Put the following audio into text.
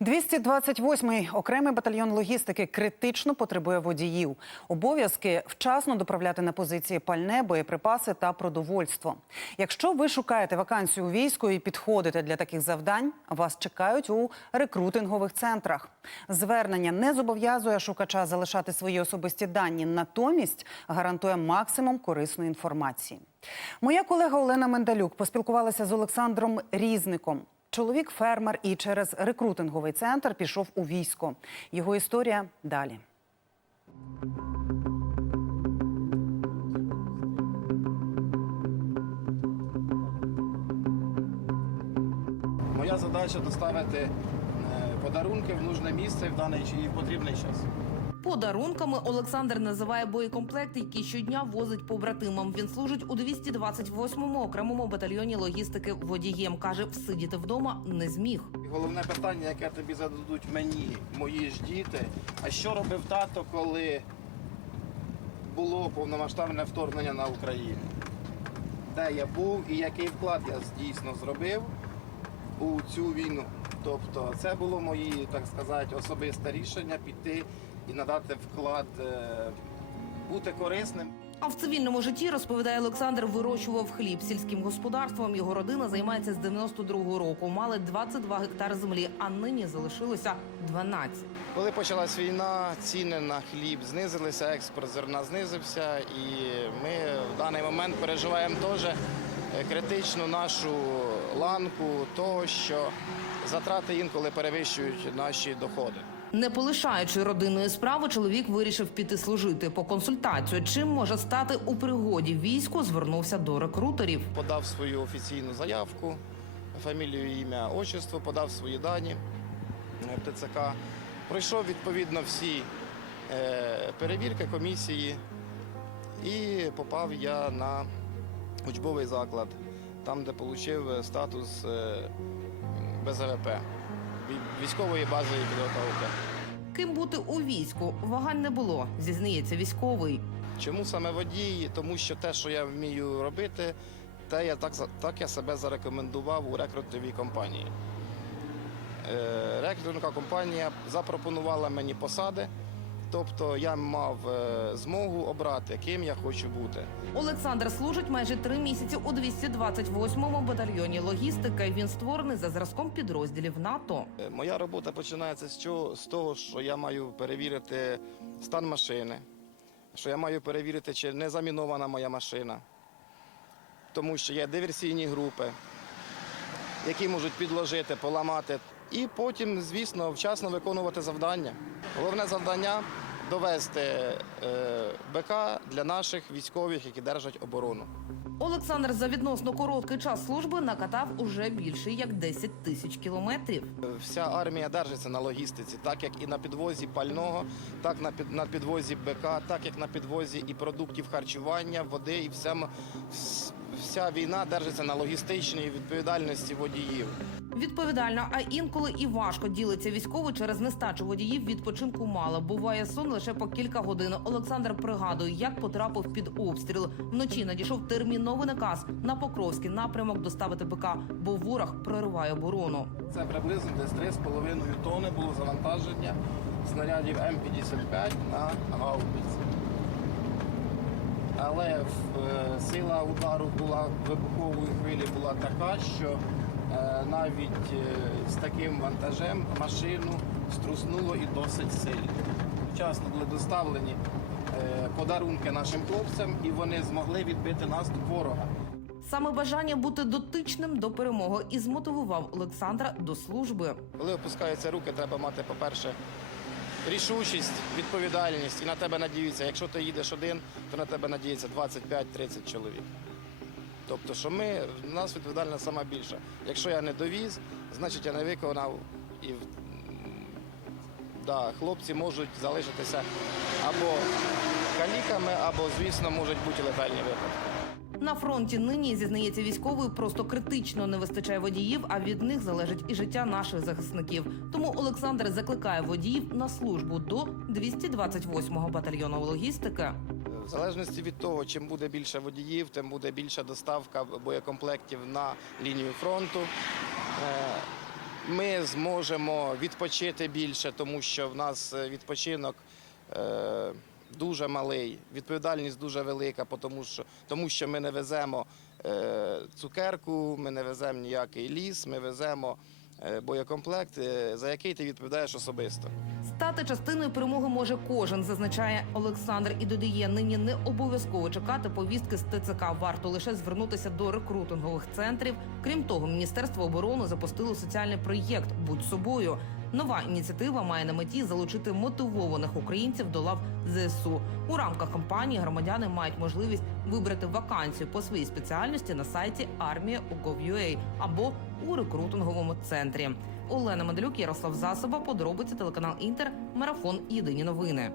228-й окремий батальйон логістики критично потребує водіїв. Обов'язки вчасно доправляти на позиції пальне, боєприпаси та продовольство. Якщо ви шукаєте вакансію у війську і підходите для таких завдань, вас чекають у рекрутингових центрах. Звернення не зобов'язує шукача залишати свої особисті дані, натомість гарантує максимум корисної інформації. Моя колега Олена Мендалюк поспілкувалася з Олександром Різником. Чоловік фермер і через рекрутинговий центр пішов у військо. Його історія далі. Моя задача доставити е, подарунки в нужне місце в даний чи в потрібний час. Подарунками Олександр називає боєкомплект, який щодня возить побратимам. Він служить у 228-му окремому батальйоні логістики водієм. Каже, всидіти вдома не зміг. Головне питання, яке тобі зададуть мені, мої ж діти. А що робив тато, коли було повномасштабне вторгнення на Україну? Де я був і який вклад я дійсно зробив у цю війну? Тобто, це було мої, так сказати, особисте рішення піти і надати вклад, е, бути корисним. А в цивільному житті розповідає Олександр, вирощував хліб сільським господарством. Його родина займається з 92-го року. Мали 22 гектар землі, а нині залишилося 12. Коли почалась війна, ціни на хліб знизилися, експорт зерна знизився, і ми в даний момент переживаємо теж е, критичну нашу ланку, того що затрати інколи перевищують наші доходи. Не полишаючи родинної справи, чоловік вирішив піти служити по консультацію. Чим може стати у пригоді війську, звернувся до рекрутерів. Подав свою офіційну заявку, фамілію, ім'я, отчество, подав свої дані ТЦК. Пройшов відповідно всі е, перевірки комісії, і попав я на учбовий заклад, там де отримав е, статус е, БЗВП військової бази і підготовки. Ким бути у війську вагань не було, зізнається військовий. Чому саме водій? Тому що те, що я вмію робити, те я так так я себе зарекомендував у рекрутовій компанії. Е, рекрутинга компанія запропонувала мені посади. Тобто я мав е, змогу обрати, ким я хочу бути. Олександр служить майже три місяці у 228-му батальйоні логістика. і Він створений за зразком підрозділів НАТО. Е, моя робота починається з того, що я маю перевірити стан машини, що я маю перевірити, чи не замінована моя машина, тому що є диверсійні групи які можуть підложити, поламати, і потім, звісно, вчасно виконувати завдання. Головне завдання довести е, БК для наших військових, які держать оборону. Олександр за відносно короткий час служби накатав уже більше як 10 тисяч кілометрів. Вся армія держиться на логістиці, так як і на підвозі пального, так і на підвозі БК, так як на підвозі і продуктів харчування, води і все. Вся війна держиться на логістичній відповідальності водіїв. Відповідально, а інколи і важко ділиться військово через нестачу водіїв. Відпочинку мало. Буває сон лише по кілька годин. Олександр пригадує, як потрапив під обстріл. Вночі надійшов терміновий наказ на Покровський напрямок доставити БК, бо ворог прориває оборону. Це приблизно десь три з половиною тони було завантаження снарядів М-55 на гаубиці. Але е, сила удару була вибухової хвилі була така, що Е, навіть е, з таким вантажем машину струснуло і досить сильно. Вчасно були доставлені е, подарунки нашим хлопцям, і вони змогли відбити нас до ворога. Саме бажання бути дотичним до перемоги і змотивував Олександра до служби. Коли опускаються руки, треба мати, по-перше, рішучість, відповідальність і на тебе надіються. Якщо ти їдеш один, то на тебе надіється 25-30 чоловік. Тобто, що ми в нас відповідальна сама більша. Якщо я не довіз, значить я не виконав і да, хлопці можуть залишитися або каліками, або, звісно, можуть бути летальні випадки. На фронті нині зізнається військовий, просто критично не вистачає водіїв, а від них залежить і життя наших захисників. Тому Олександр закликає водіїв на службу до 228-го батальйону логістики. В залежності від того, чим буде більше водіїв, тим буде більша доставка боєкомплектів на лінію фронту. Е, ми зможемо відпочити більше, тому що в нас е, відпочинок е, дуже малий, відповідальність дуже велика, тому що тому що ми не веземо цукерку, ми не веземо ніякий ліс, ми веземо боєкомплект, за який ти відповідаєш особисто. Стати частиною перемоги може кожен, зазначає Олександр і додає, нині не обов'язково чекати повістки з ТЦК. Варто лише звернутися до рекрутингових центрів. Крім того, міністерство оборони запустило соціальний проєкт Будь собою. Нова ініціатива має на меті залучити мотивованих українців до лав зсу у рамках кампанії. Громадяни мають можливість вибрати вакансію по своїй спеціальності на сайті армія.gov.ua або у рекрутинговому центрі. Олена Медлюк, Ярослав Засоба, подробиці телеканал Інтер, марафон Єдині новини.